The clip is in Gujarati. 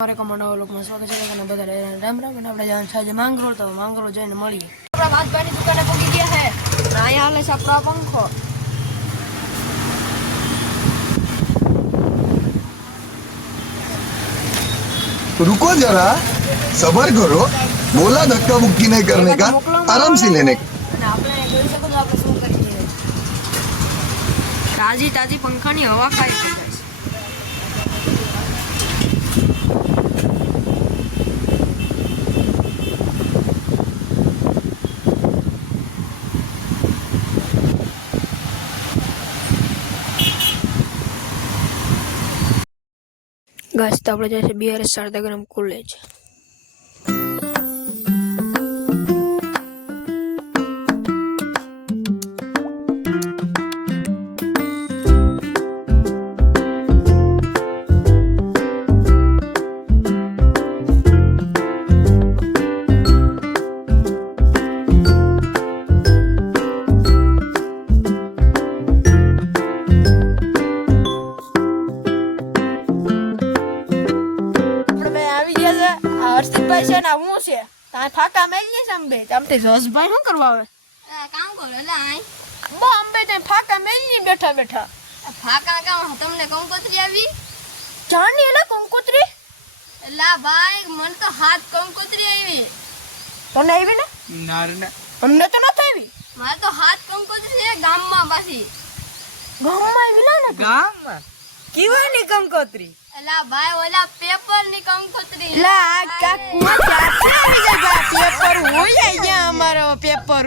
મારે કમાનો લોકમાં સ્વાગત છે અને બધા રામ રામ અને આપણે જવાનું છે માંગરોળ તો માંગરોળ જઈને મળીએ આપણા વાતભાઈની દુકાને પહોંચી ગયા છે અહીંયા હાલે છે આપણો પંખો रुको जरा सबर करो बोला धक्का मुक्की नहीं करने का आराम से लेने का અને આપણે જોઈ શકો છો આપણે શું કરી રહ્યા તાજી તાજી પંખાની હવા ખાઈ જાય છે ગાઈસ તો આપણે જઈશું BRS શારદાગ્રામ કોલેજ હર્ષિતભાઈ છે ને હું છે તાય ફાકા મેલી છે અંબે તમતે જસભાઈ શું કરવા આવે કામ કરો એટલે આય બો અંબે તે ફાકા મેલી બેઠા બેઠા ફાકા કામ તમને કંકોત્રી આવી જાણી એલા કંકોત્રી એલા ભાઈ મને તો હાથ કંકોત્રી આવી તને આવી ને નારના અમને તો નથી આવી મારે તો હાથ કંકોત્રી છે ગામમાં પાછી ગામમાં આવી ને ગામમાં કેવાની કંકોત્રી એલા ભાઈ ઓલા પેપર ની કંકોત્રી લા આ કાકુ ચાચા આવી જાય પેપર હોય અહીંયા અમારો પેપર